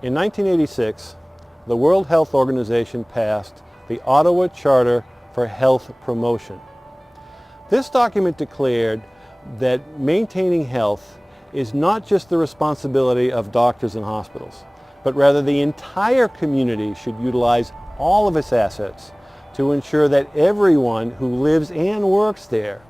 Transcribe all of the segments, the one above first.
In 1986, the World Health Organization passed the Ottawa Charter for Health Promotion. This document declared that maintaining health is not just the responsibility of doctors and hospitals, but rather the entire community should utilize all of its assets to ensure that everyone who lives and works there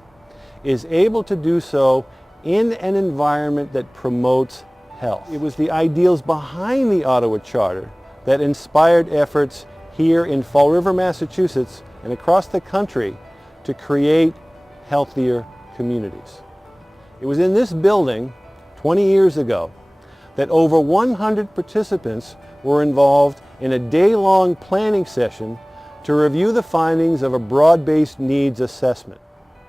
is able to do so in an environment that promotes health. It was the ideals behind the Ottawa Charter that inspired efforts here in Fall River, Massachusetts, and across the country to create healthier communities. It was in this building 20 years ago that over 100 participants were involved in a day-long planning session to review the findings of a broad-based needs assessment.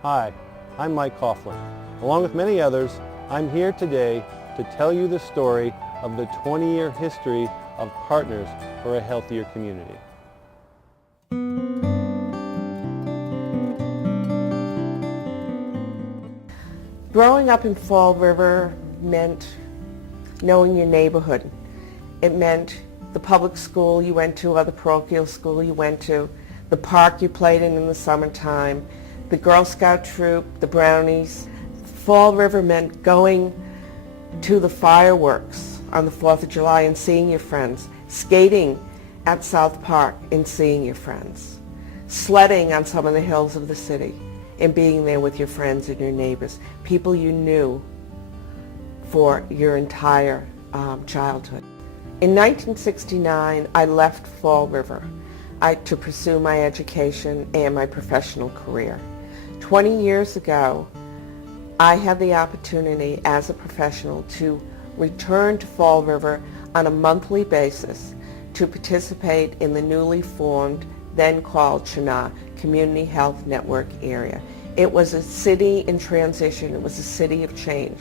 Hi, I'm Mike Coughlin. Along with many others, I'm here today to tell you the story of the 20-year history of Partners for a Healthier Community. Growing up in Fall River meant knowing your neighborhood. It meant the public school you went to or the parochial school you went to, the park you played in the summertime, the Girl Scout troop, the Brownies. Fall River meant going to the fireworks on the 4th of July and seeing your friends, skating at South Park and seeing your friends, sledding on some of the hills of the city and being there with your friends and your neighbors, people you knew for your entire childhood. In 1969, I left Fall River to pursue my education and my professional career. 20 years ago, I had the opportunity as a professional to return to Fall River on a monthly basis to participate in the newly formed, then called CHNA, Community Health Network Area. It was a city in transition. It was a city of change.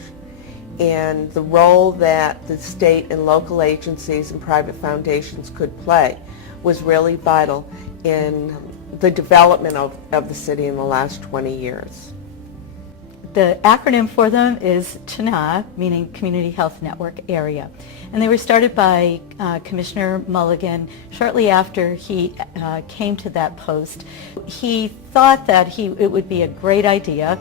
And the role that the state and local agencies and private foundations could play was really vital in the development of the city in the last 20 years. The acronym for them is CHNA, meaning Community Health Network Area. And they were started by Commissioner Mulligan shortly after he came to that post. He thought that it would be a great idea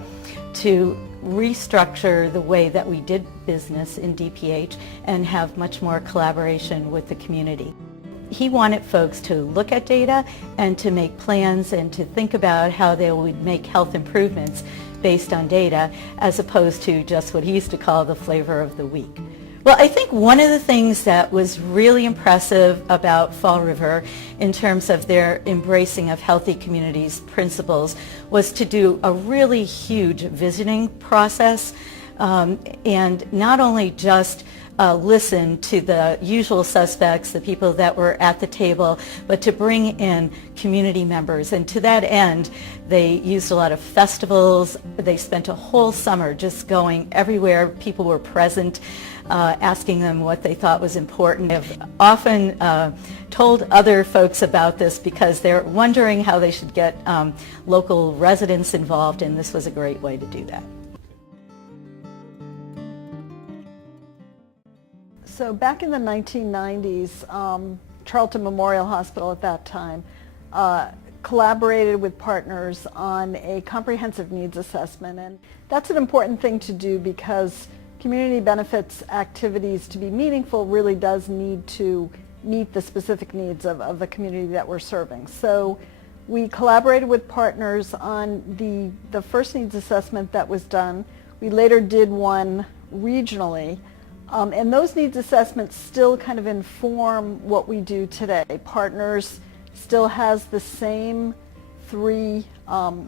to restructure the way that we did business in DPH and have much more collaboration with the community. He wanted folks to look at data and to make plans and to think about how they would make health improvements based on data, as opposed to just what he used to call the flavor of the week. Well, I think one of the things that was really impressive about Fall River in terms of their embracing of healthy communities principles was to do a really huge visiting process, and not only just listen to the usual suspects, the people that were at the table, but to bring in community members. And to that end, they used a lot of festivals. They spent a whole summer just going everywhere people were present, asking them what they thought was important. I've often told other folks about this because they're wondering how they should get local residents involved, and this was a great way to do that. So back in the 1990s, Charlton Memorial Hospital at that time collaborated with partners on a comprehensive needs assessment. And that's an important thing to do because community benefits activities, to be meaningful, really does need to meet the specific needs of the community that we're serving. So we collaborated with partners on the first needs assessment that was done. We later did one regionally. And those needs assessments still kind of inform what we do today. Partners still has the same three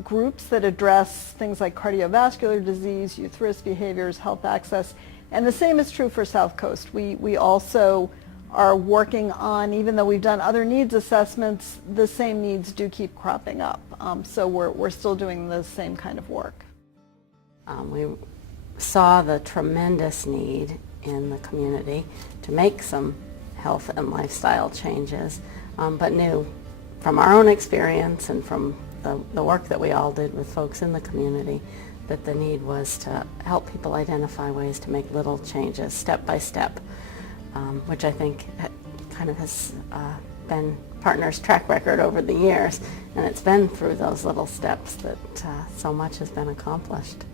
groups that address things like cardiovascular disease, youth risk behaviors, health access, and the same is true for South Coast. We also are working on, even though we've done other needs assessments, the same needs do keep cropping up. So we're still doing the same kind of work. We saw the tremendous need in the community to make some health and lifestyle changes, but knew from our own experience and from the work that we all did with folks in the community that the need was to help people identify ways to make little changes step by step, which I think kind of has been Partners' track record over the years, and it's been through those little steps that so much has been accomplished.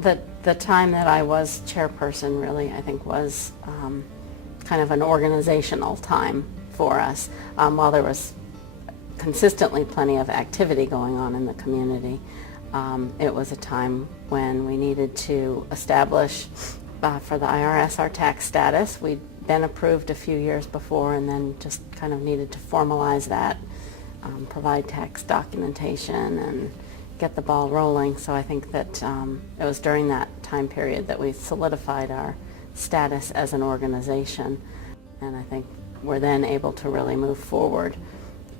The time that I was chairperson really, I think, was kind of an organizational time for us. While there was consistently plenty of activity going on in the community, it was a time when we needed to establish for the IRS our tax status. We'd been approved a few years before and then just kind of needed to formalize that, provide tax documentation and get the ball rolling. So I think that it was during that time period that we solidified our status as an organization, and I think we're then able to really move forward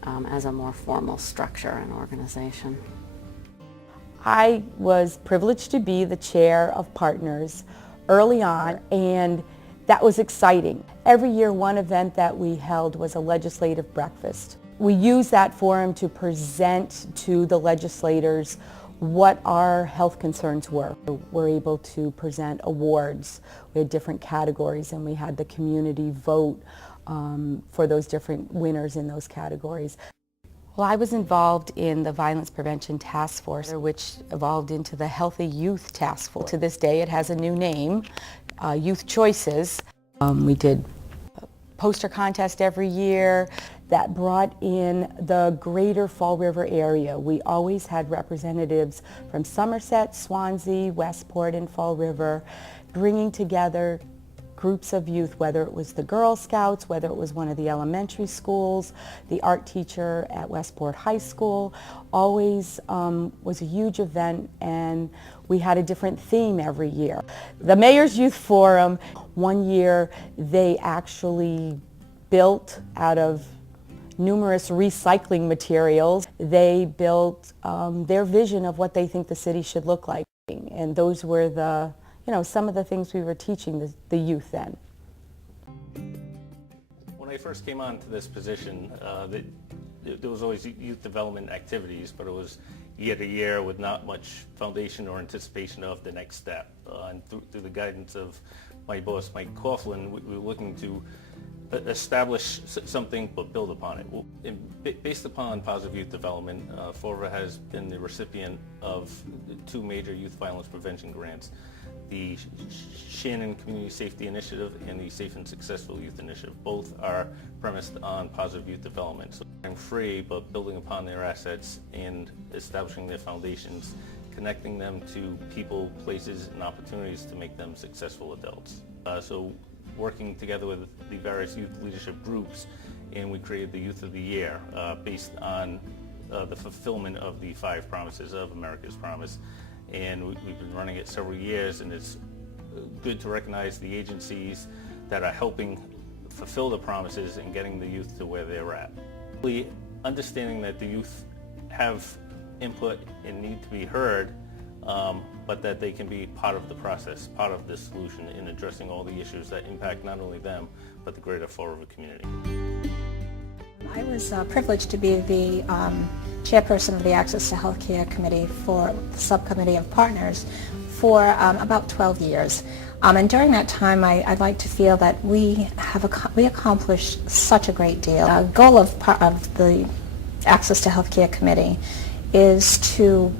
as a more formal structure and organization. I was privileged to be the chair of Partners early on, and that was exciting. Every year one event that we held was a legislative breakfast. We used that forum to present to the legislators what our health concerns were. We're able to present awards. We had different categories, and we had the community vote for those different winners in those categories. Well, I was involved in the Violence Prevention Task Force, which evolved into the Healthy Youth Task Force. To this day, it has a new name, Youth Choices. We did a poster contest every year that brought in the greater Fall River area. We always had representatives from Somerset, Swansea, Westport, and Fall River, bringing together groups of youth, whether it was the Girl Scouts, whether it was one of the elementary schools, the art teacher at Westport High School. Always was a huge event, and we had a different theme every year. The Mayor's Youth Forum, one year they actually built out of numerous recycling materials. They built their vision of what they think the city should look like, and those were the some of the things we were teaching the youth then. When I first came on to this position, there was always youth development activities, but it was year to year with not much foundation or anticipation of the next step. And through the guidance of my boss, Mike Coughlin, we were looking to establish something but build upon it. Based upon positive youth development, Fall River has been the recipient of 2 major youth violence prevention grants, the Shannon Community Safety Initiative and the Safe and Successful Youth Initiative. Both are premised on positive youth development. So I'm free, but building upon their assets and establishing their foundations, connecting them to people, places, and opportunities to make them successful adults. So working together with the various youth leadership groups, and we created the Youth of the Year based on the fulfillment of the 5 promises of America's Promise. And we've been running it several years, and it's good to recognize the agencies that are helping fulfill the promises and getting the youth to where they're at. Really understanding that the youth have input and need to be heard, but that they can be part of the process, part of the solution in addressing all the issues that impact not only them, but the greater Fall River community. I was privileged to be the chairperson of the Access to Healthcare Committee for the Subcommittee of Partners for about 12 years. And during that time, I'd like to feel that we accomplished such a great deal. The goal of the Access to Healthcare Committee is to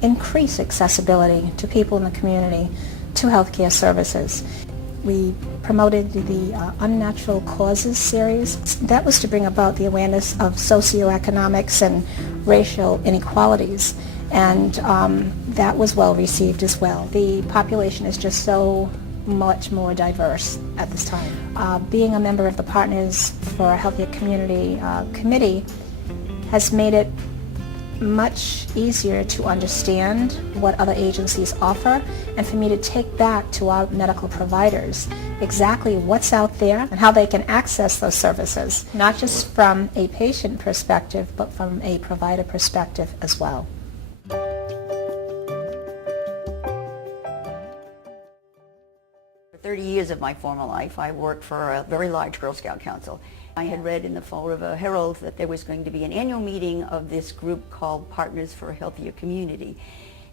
increase accessibility to people in the community to healthcare services. We promoted the Unnatural Causes series. That was to bring about the awareness of socioeconomics and racial inequalities, and that was well received as well. The population is just so much more diverse at this time. Being a member of the Partners for a Healthier Community Committee has made it much easier to understand what other agencies offer, and for me to take back to our medical providers exactly what's out there and how they can access those services, not just from a patient perspective, but from a provider perspective as well. For 30 years of my former life, I worked for a very large Girl Scout council. I had read in the Fall River Herald that there was going to be an annual meeting of this group called Partners for a Healthier Community.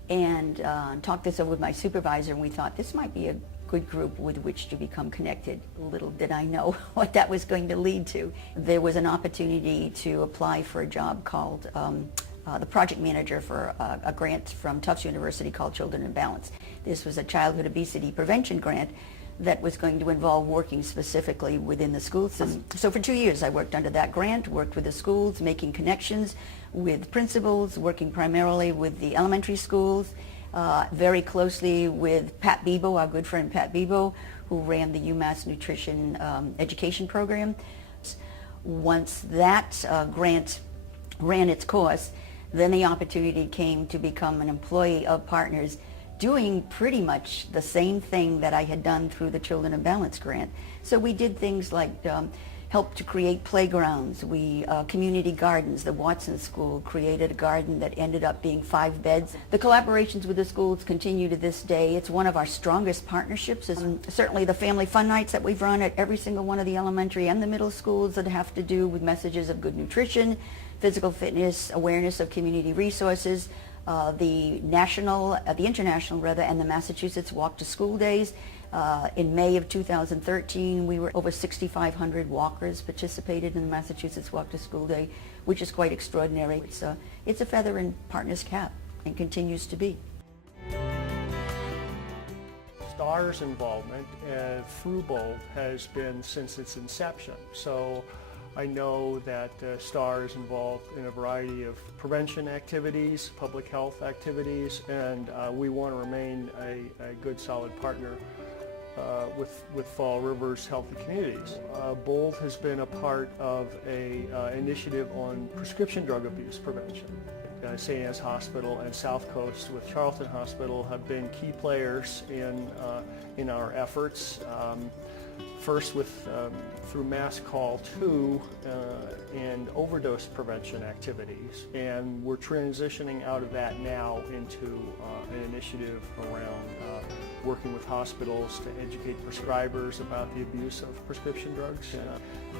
and talked this over with my supervisor, and we thought this might be a good group with which to become connected. Little did I know what that was going to lead to. There was an opportunity to apply for a job called the project manager for a grant from Tufts University called Children in Balance. This was a childhood obesity prevention grant that was going to involve working specifically within the school system. So for 2 years I worked under that grant, worked with the schools, making connections with principals, working primarily with the elementary schools, very closely with Pat Bebo, our good friend Pat Bebo, who ran the UMass Nutrition Education Program. Once that grant ran its course, then the opportunity came to become an employee of Partners, doing pretty much the same thing that I had done through the Children in Balance grant. So we did things like help to create playgrounds. We community gardens. The Watson School created a garden that ended up being 5 beds. The collaborations with the schools continue to this day. It's one of our strongest partnerships. And certainly the family fun nights that we've run at every single one of the elementary and the middle schools that have to do with messages of good nutrition, physical fitness, awareness of community resources, the international rather, and the Massachusetts Walk to School Days. In May of 2013, we were over 6,500 walkers participated in the Massachusetts Walk to School Day, which is quite extraordinary. It's a feather in Partners' cap and continues to be. STAR's involvement through BOLD has been since its inception. So I know that STAR is involved in a variety of prevention activities, public health activities, and we want to remain a good, solid partner with Fall River's Healthy Communities. BOLD has been a part of an initiative on prescription drug abuse prevention. St. Anne's Hospital and South Coast with Charlton Hospital have been key players in our efforts. First through Mass Call 2 and overdose prevention activities, and we're transitioning out of that now into an initiative around working with hospitals to educate prescribers about the abuse of prescription drugs,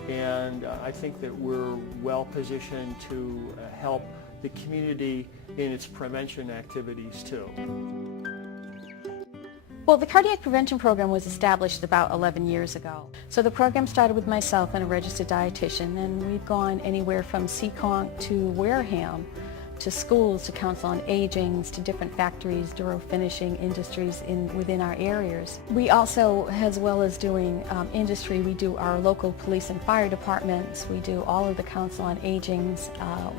and I think that we're well positioned to help the community in its prevention activities too. Well, the cardiac prevention program was established about 11 years ago. So the program started with myself and a registered dietitian, and we've gone anywhere from Seekonk to Wareham, to schools, to council on agings, to different factories, duro finishing industries within our areas. We also, as well as doing industry, we do our local police and fire departments. We do all of the council on agings.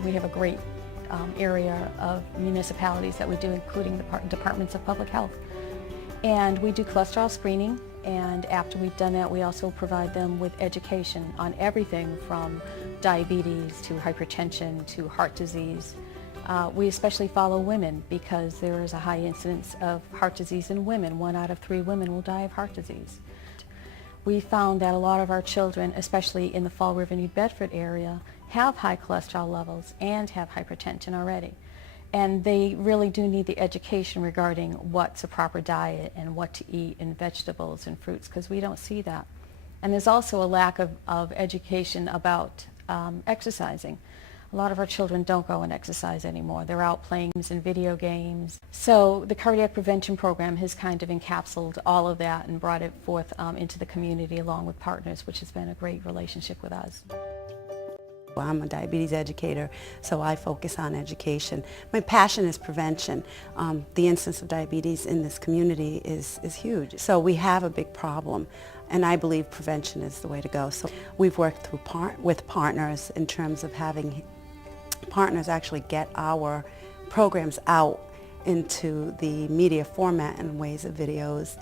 We have a great area of municipalities that we do, including the departments of public health. And we do cholesterol screening, and after we've done that, we also provide them with education on everything from diabetes to hypertension to heart disease. We especially follow women because there is a high incidence of heart disease in women. 1 out of 3 women will die of heart disease. We found that a lot of our children, especially in the Fall River, New Bedford area, have high cholesterol levels and have hypertension already. And they really do need the education regarding what's a proper diet and what to eat and vegetables and fruits, because we don't see that. And there's also a lack of education about exercising. A lot of our children don't go and exercise anymore. They're out playing in video games. So the cardiac prevention program has kind of encapsulated all of that and brought it forth into the community along with Partners, which has been a great relationship with us. I'm a diabetes educator, so I focus on education. My passion is prevention. The incidence of diabetes in this community is huge. So we have a big problem, and I believe prevention is the way to go. So we've worked with Partners in terms of having Partners actually get our programs out into the media format in ways of videos,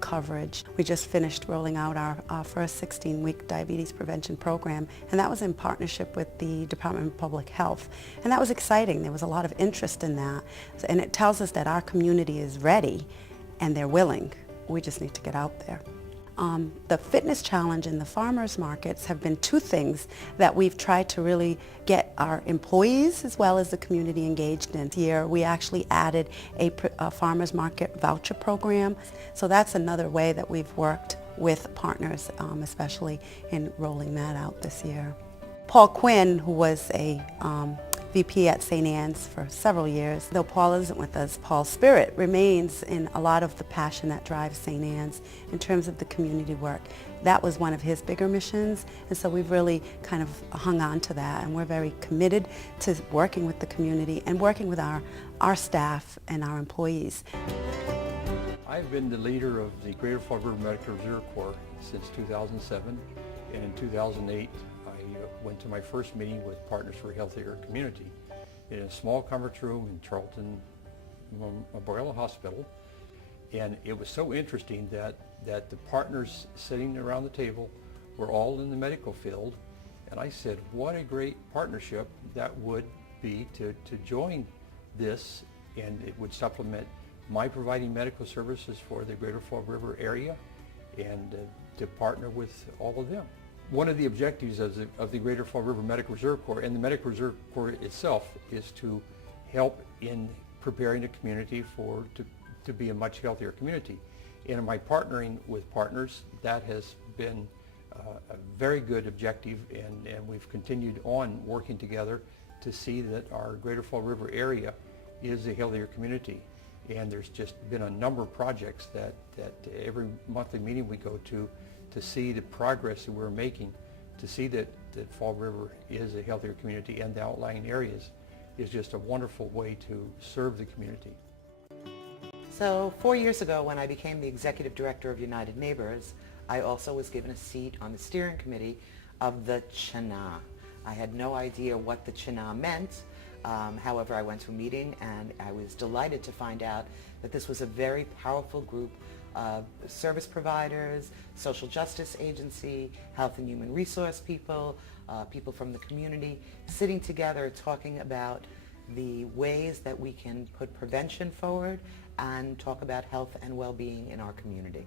coverage. We just finished rolling out our first 16-week diabetes prevention program, and that was in partnership with the Department of Public Health. And that was exciting. There was a lot of interest in that. And it tells us that our community is ready and they're willing. We just need to get out there. The fitness challenge and the farmers markets have been 2 things that we've tried to really get our employees as well as the community engaged in. Here we actually added a farmers market voucher program. So that's another way that we've worked with Partners, especially in rolling that out this year. Paul Quinn, who was a VP at St. Anne's for several years. Though Paul isn't with us, Paul's spirit remains in a lot of the passion that drives St. Anne's in terms of the community work. That was one of his bigger missions, and so we've really kind of hung on to that, and we're very committed to working with the community and working with our staff and our employees. I've been the leader of the Greater Fall River Medical Reserve Corps since 2007, and in 2008 I went to my first meeting with Partners for a Healthier Community in a small conference room in Charlton Memorial Hospital. And it was so interesting that the partners sitting around the table were all in the medical field. And I said, what a great partnership that would be to join this, and it would supplement my providing medical services for the Greater Fall River area, and to partner with all of them. One of the objectives of the Greater Fall River Medical Reserve Corps and the Medical Reserve Corps itself is to help in preparing the community to be a much healthier community. And in my partnering with partners, that has been a very good objective, and we've continued on working together to see that our Greater Fall River area is a healthier community. And there's just been a number of projects that every monthly meeting we go to see the progress that we're making, to see that Fall River is a healthier community, and the outlying areas is just a wonderful way to serve the community. So 4 years ago, when I became the executive director of United Neighbors, I also was given a seat on the steering committee of the CHNA. I had no idea what the CHNA meant. However, I went to a meeting and I was delighted to find out that this was a very powerful group of service providers, social justice agency, health and human resource people, people from the community, sitting together talking about the ways that we can put prevention forward and talk about health and well-being in our community.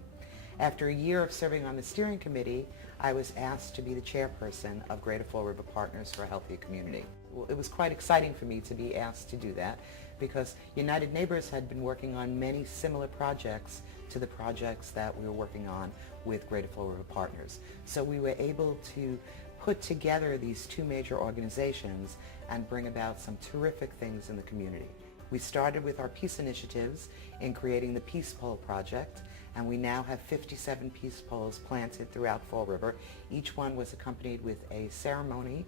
After a year of serving on the steering committee, I was asked to be the chairperson of Greater Fall River Partners for a Healthier Community. Well, it was quite exciting for me to be asked to do that, because United Neighbors had been working on many similar projects to the projects that we were working on with Greater Fall River Partners. So we were able to put together these two major organizations and bring about some terrific things in the community. We started with our peace initiatives in creating the Peace Pole Project, and we now have 57 peace poles planted throughout Fall River. Each one was accompanied with a ceremony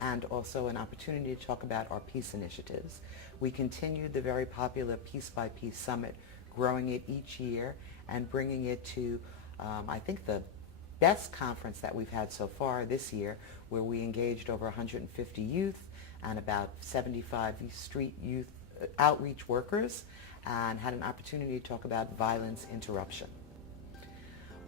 and also an opportunity to talk about our peace initiatives. We continued the very popular Peace by Peace Summit, growing it each year and bringing it to, I think, the best conference that we've had so far this year, where we engaged over 150 youth and about 75 street youth outreach workers, and had an opportunity to talk about violence interruption.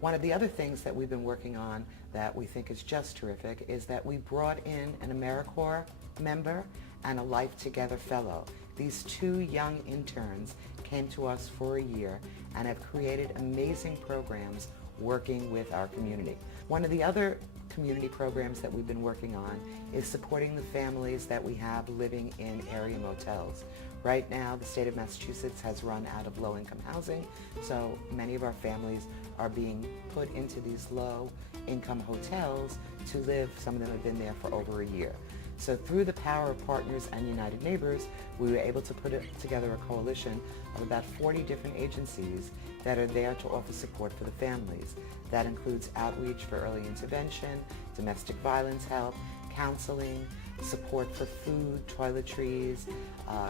One of the other things that we've been working on that we think is just terrific is that we brought in an AmeriCorps member and a Life Together fellow. These two young interns came to us for a year and have created amazing programs working with our community. One of the other community programs that we've been working on is supporting the families that we have living in area motels. Right now, the state of Massachusetts has run out of low-income housing, so many of our families are being put into these low-income hotels to live. Some of them have been there for over a year. So through the power of Partners and United Neighbors, we were able to put together a coalition of about 40 different agencies that are there to offer support for the families. That includes outreach for early intervention, domestic violence help, counseling, support for food, toiletries,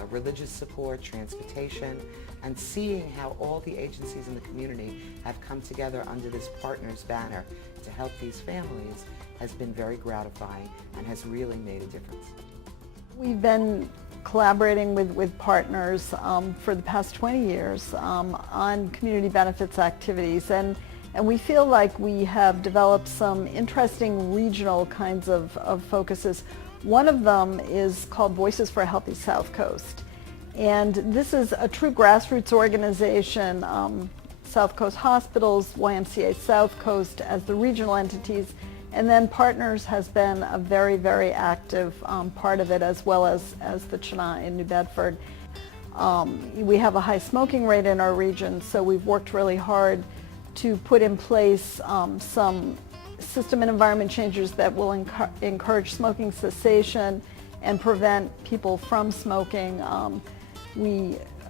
religious support, transportation, and seeing how all the agencies in the community have come together under this Partners banner to help these families has been very gratifying and has really made a difference. We've been collaborating with partners for the past 20 years on community benefits activities, and we feel like we have developed some interesting regional kinds of focuses. One of them is called Voices for a Healthy South Coast, and this is a true grassroots organization. South Coast Hospitals, YMCA South Coast as the regional entities, and then Partners has been a very, very active part of it, as well as the CHNA in New Bedford. We have a high smoking rate in our region, so we've worked really hard to put in place some system and environment changes that will encourage smoking cessation and prevent people from smoking.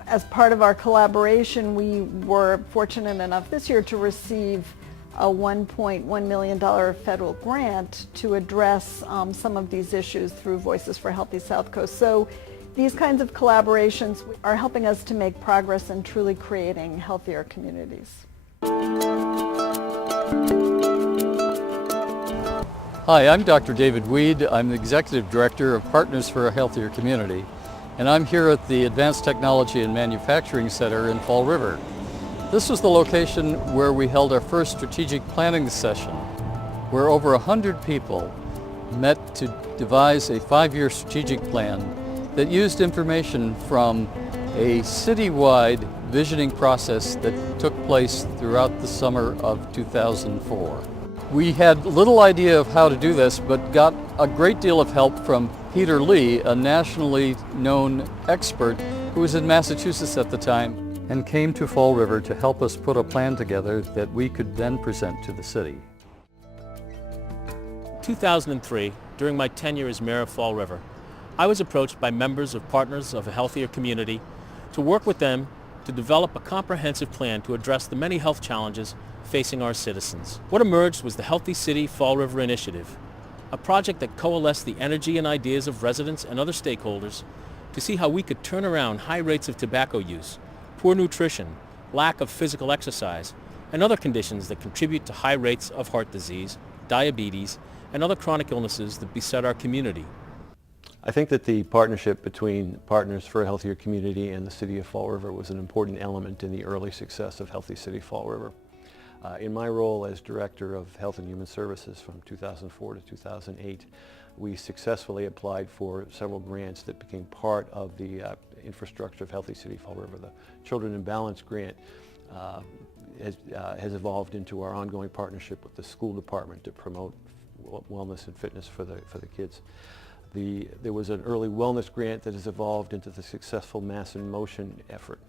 As part of our collaboration, we were fortunate enough this year to receive a $1.1 million federal grant to address some of these issues through Voices for Healthy South Coast. So these kinds of collaborations are helping us to make progress in truly creating healthier communities. Hi, I'm Dr. David Weed. I'm the Executive Director of Partners for a Healthier Community, and I'm here at the Advanced Technology and Manufacturing Center in Fall River. This was the location where we held our first strategic planning session, where over 100 people met to devise a 5-year strategic plan that used information from a citywide visioning process that took place throughout the summer of 2004. We had little idea of how to do this, but got a great deal of help from Peter Lee, a nationally known expert who was in Massachusetts at the time, and came to Fall River to help us put a plan together that we could then present to the city. 2003, during my tenure as mayor of Fall River, I was approached by members of Partners of a Healthier Community to work with them to develop a comprehensive plan to address the many health challenges facing our citizens. What emerged was the Healthy City Fall River Initiative, a project that coalesced the energy and ideas of residents and other stakeholders to see how we could turn around high rates of tobacco use, poor nutrition, lack of physical exercise, and other conditions that contribute to high rates of heart disease, diabetes, and other chronic illnesses that beset our community. I think that the partnership between Partners for a Healthier Community and the City of Fall River was an important element in the early success of Healthy City Fall River. In my role as Director of Health and Human Services from 2004 to 2008, we successfully applied for several grants that became part of the infrastructure of Healthy City Fall River. The Children in Balance grant has evolved into our ongoing partnership with the school department to promote wellness and fitness for the kids. There was an early wellness grant that has evolved into the successful Mass in Motion effort.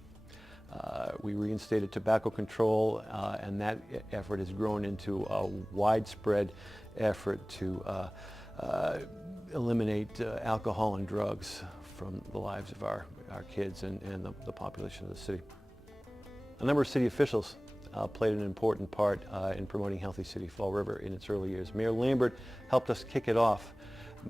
We reinstated tobacco control, and that effort has grown into a widespread effort to eliminate alcohol and drugs from the lives of our kids and the population of the city. A number of city officials played an important part in promoting Healthy City Fall River in its early years. Mayor Lambert helped us kick it off.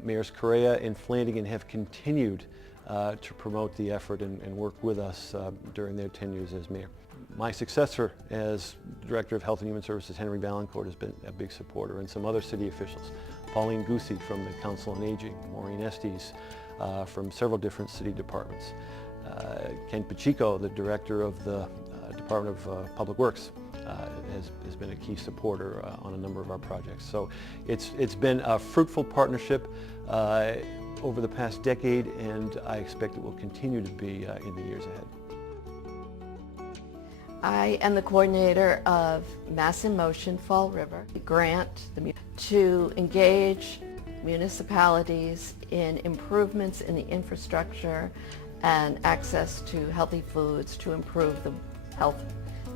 Mayors Correa and Flanagan have continued to promote the effort and work with us during their tenures as mayor. My successor as Director of Health and Human Services, Henry Valancourt, has been a big supporter, and some other city officials. Pauline Goosey from the Council on Aging, Maureen Estes from several different city departments. Ken Pacheco, the Director of the Department of Public Works, has been a key supporter on a number of our projects. So it's been a fruitful partnership over the past decade, and I expect it will continue to be in the years ahead. I am the coordinator of Mass in Motion Fall River grant to engage municipalities in improvements in the infrastructure and access to healthy foods to improve the health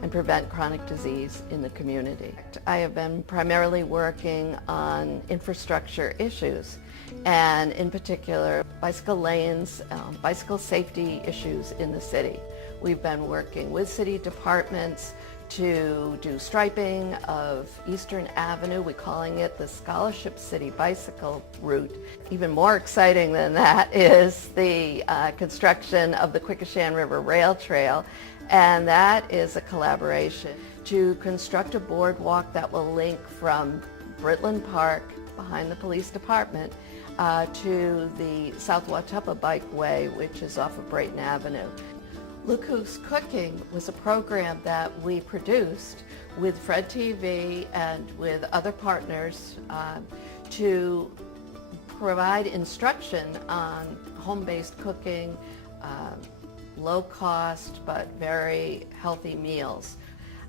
and prevent chronic disease in the community. I have been primarily working on infrastructure issues, and in particular bicycle lanes, bicycle safety issues in the city. We've been working with city departments to do striping of Eastern Avenue. We're calling it the Scholarship City Bicycle Route. Even more exciting than that is the construction of the Quequechan River Rail Trail, and that is a collaboration to construct a boardwalk that will link from Britland Park behind the police department to the South Watuppa Bikeway, which is off of Brayton Avenue. Look Who's Cooking was a program that we produced with Fred TV and with other partners to provide instruction on home-based cooking, low cost but very healthy meals.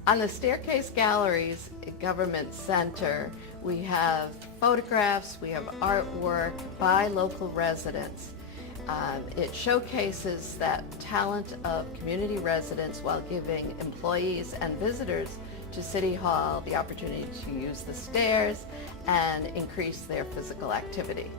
On the Staircase Galleries Government Center, we have photographs, we have artwork by local residents. It showcases that talent of community residents while giving employees and visitors to City Hall the opportunity to use the stairs and increase their physical activity.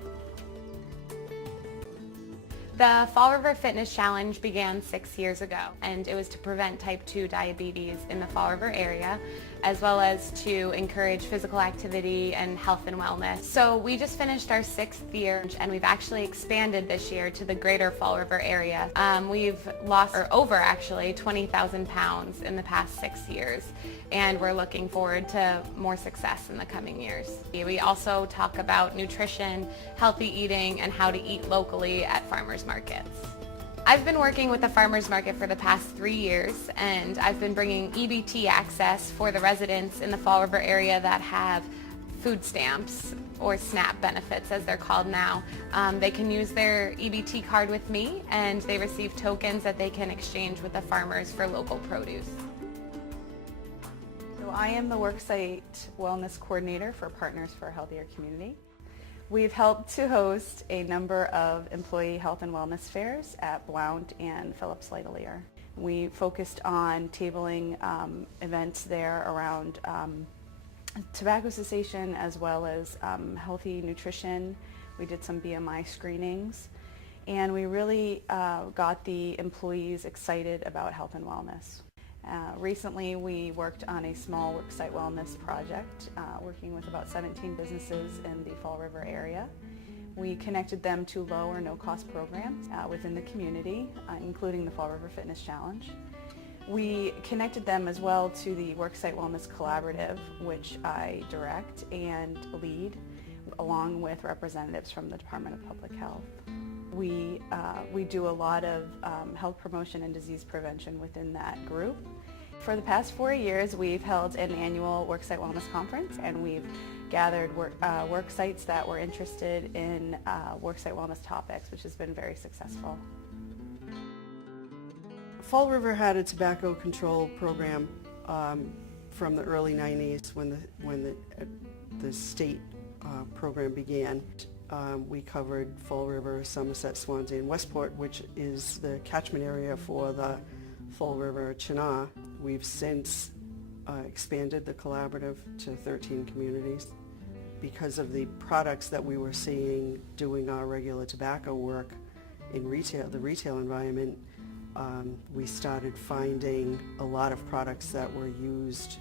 The Fall River Fitness Challenge began 6 years ago, and it was to prevent type 2 diabetes in the Fall River area, as well as to encourage physical activity and health and wellness. So we just finished our 6th year, and we've actually expanded this year to the greater Fall River area. We've lost, or over actually, 20,000 pounds in the past 6 years, and we're looking forward to more success in the coming years. We also talk about nutrition, healthy eating, and how to eat locally at farmers markets. I've been working with the farmers market for the past 3 years, and I've been bringing EBT access for the residents in the Fall River area that have food stamps, or SNAP benefits as they're called now. They can use their EBT card with me, and they receive tokens that they can exchange with the farmers for local produce. So I am the Worksite Wellness Coordinator for Partners for a Healthier Community. We've helped to host a number of employee health and wellness fairs at Blount and Phillips Lightolier. We focused on tabling events there around tobacco cessation as well as healthy nutrition. We did some BMI screenings, and we really got the employees excited about health and wellness. Recently we worked on a small Worksite Wellness project, working with about 17 businesses in the Fall River area. We connected them to low or no cost programs within the community, including the Fall River Fitness Challenge. We connected them as well to the Worksite Wellness Collaborative, which I direct and lead, along with representatives from the Department of Public Health. We do a lot of health promotion and disease prevention within that group. For the past 4 years, we've held an annual Worksite Wellness Conference, and we've gathered work sites that were interested in Worksite Wellness topics, which has been very successful. Fall River had a tobacco control program from the early 90s when the state program began. We covered Fall River, Somerset, Swansea, and Westport, which is the catchment area for the Fall River Chenal. We've since expanded the collaborative to 13 communities. Because of the products that we were seeing doing our regular tobacco work in the retail environment, we started finding a lot of products that were used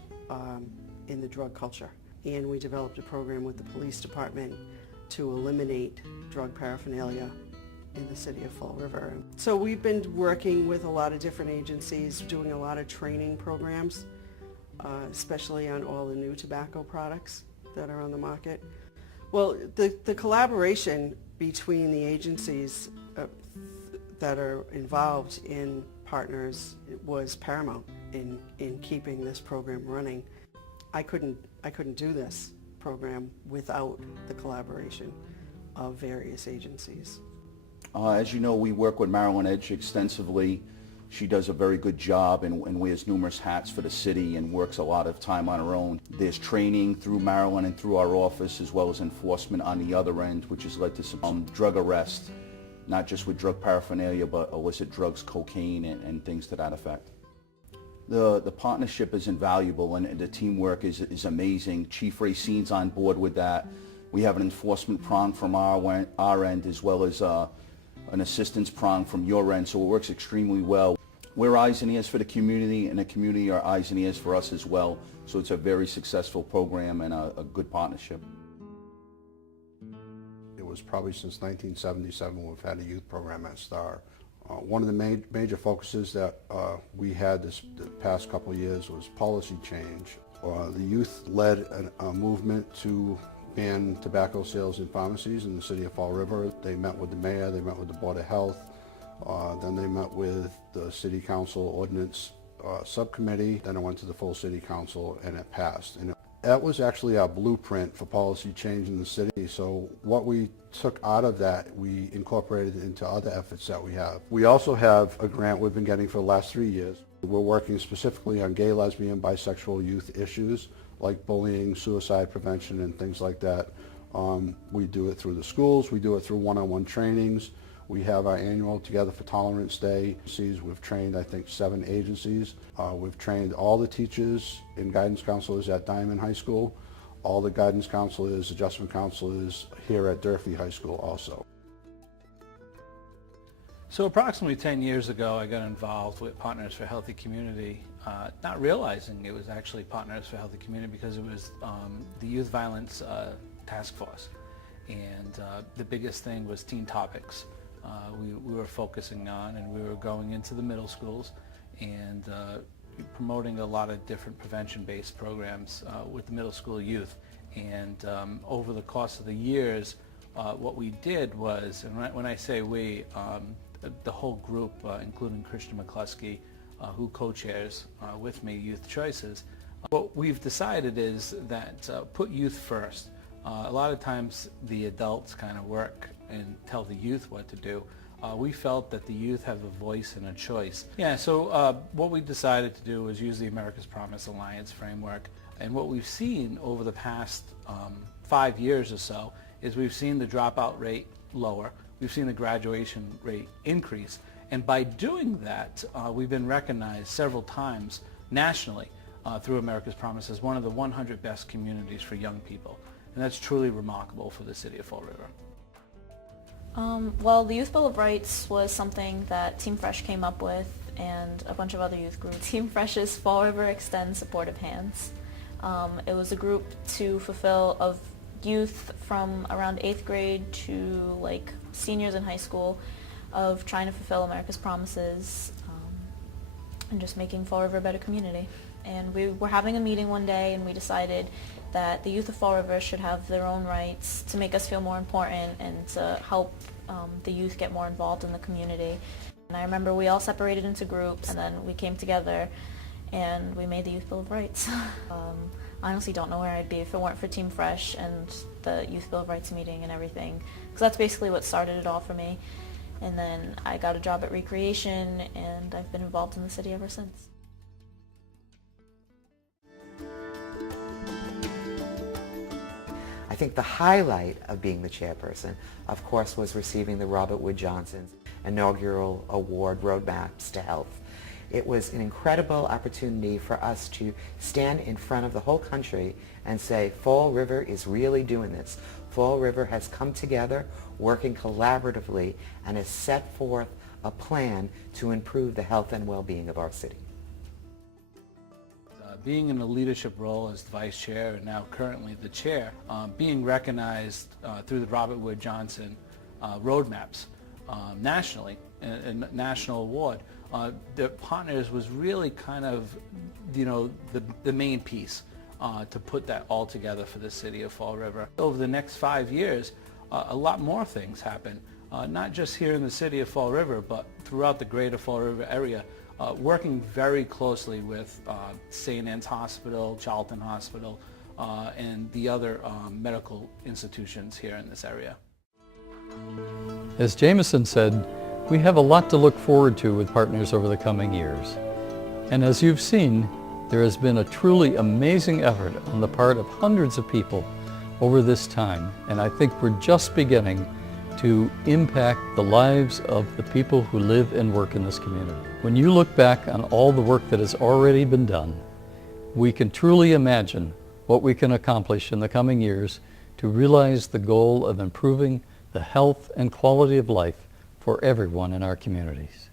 in the drug culture. And we developed a program with the police department to eliminate drug paraphernalia in the city of Fall River. So we've been working with a lot of different agencies, doing a lot of training programs, especially on all the new tobacco products that are on the market. Well, the collaboration between the agencies that are involved in Partners was paramount in keeping this program running. I couldn't do this program without the collaboration of various agencies. As you know, we work with Marilyn Edge extensively. She does a very good job and wears numerous hats for the city and works a lot of time on her own. There's training through Marilyn and through our office, as well as enforcement on the other end, which has led to some drug arrests, not just with drug paraphernalia, but illicit drugs, cocaine, and things to that effect. The partnership is invaluable, and the teamwork is amazing. Chief Racine's on board with that. We have an enforcement prong from our end, as well as an assistance prong from your end, so it works extremely well. We're eyes and ears for the community, and the community are eyes and ears for us as well, so it's a very successful program and a good partnership. It was probably since 1977 we've had a youth program at STAR. One of the major focuses that we had the past couple of years was policy change. The youth led a movement to ban tobacco sales in pharmacies in the city of Fall River. They met with the mayor, they met with the Board of Health, then they met with the City Council Ordinance Subcommittee, then it went to the full City Council and it passed. And that was actually our blueprint for policy change in the city, so what we took out of that, we incorporated into other efforts that we have. We also have a grant we've been getting for the last 3 years. We're working specifically on gay, lesbian, bisexual youth issues, like bullying, suicide prevention, and things like that. We do it through the schools, we do it through one-on-one trainings. We have our annual Together for Tolerance Day. We've trained, I think, 7 agencies. We've trained all the teachers and guidance counselors at Diamond High School, all the guidance counselors, adjustment counselors here at Durfee High School also. So approximately 10 years ago, I got involved with Partners for a Healthy Community, not realizing it was actually Partners for a Healthy Community because it was the Youth Violence Task Force. And the biggest thing was teen topics. We were focusing on, and we were going into the middle schools and promoting a lot of different prevention-based programs with the middle school youth. And over the course of the years, what we did was, and when I say we, the whole group, including Christian McCluskey, who co-chairs with me Youth Choices, what we've decided is that put youth first. A lot of times the adults kind of work and tell the youth what to do. We felt that the youth have a voice and a choice. Yeah, so what we decided to do was use the America's Promise Alliance framework. And what we've seen over the past 5 years or so is we've seen the dropout rate lower. We've seen the graduation rate increase. And by doing that, we've been recognized several times nationally through America's Promise as one of the 100 best communities for young people. And that's truly remarkable for the city of Fall River. Well, the Youth Bill of Rights was something that Team Fresh came up with and a bunch of other youth groups. Team Fresh's Fall River Extend Supportive Hands. It was a group to fulfill of youth from around 8th grade to like seniors in high school of trying to fulfill America's promises and just making Fall River a better community. And we were having a meeting one day and we decided that the youth of Fall River should have their own rights to make us feel more important and to help the youth get more involved in the community. And I remember we all separated into groups and then we came together and we made the Youth Bill of Rights. I honestly don't know where I'd be if it weren't for Team Fresh and the Youth Bill of Rights meeting and everything, because that's basically what started it all for me. And then I got a job at Recreation and I've been involved in the city ever since. I think the highlight of being the chairperson, of course, was receiving the Robert Wood Johnson's inaugural award, Roadmaps to Health. It was an incredible opportunity for us to stand in front of the whole country and say, Fall River is really doing this. Fall River has come together, working collaboratively, and has set forth a plan to improve the health and well-being of our city. Being in a leadership role as the vice chair and now currently the chair, being recognized through the Robert Wood Johnson roadmaps nationally, a national award, the Partners was really kind of, the main piece to put that all together for the city of Fall River. Over the next 5 years, a lot more things happen, not just here in the city of Fall River, but throughout the greater Fall River area. Working very closely with St. Anne's Hospital, Charlton Hospital, and the other medical institutions here in this area. As Jameson said, we have a lot to look forward to with Partners over the coming years. And as you've seen, there has been a truly amazing effort on the part of hundreds of people over this time, and I think we're just beginning to impact the lives of the people who live and work in this community. When you look back on all the work that has already been done, we can truly imagine what we can accomplish in the coming years to realize the goal of improving the health and quality of life for everyone in our communities.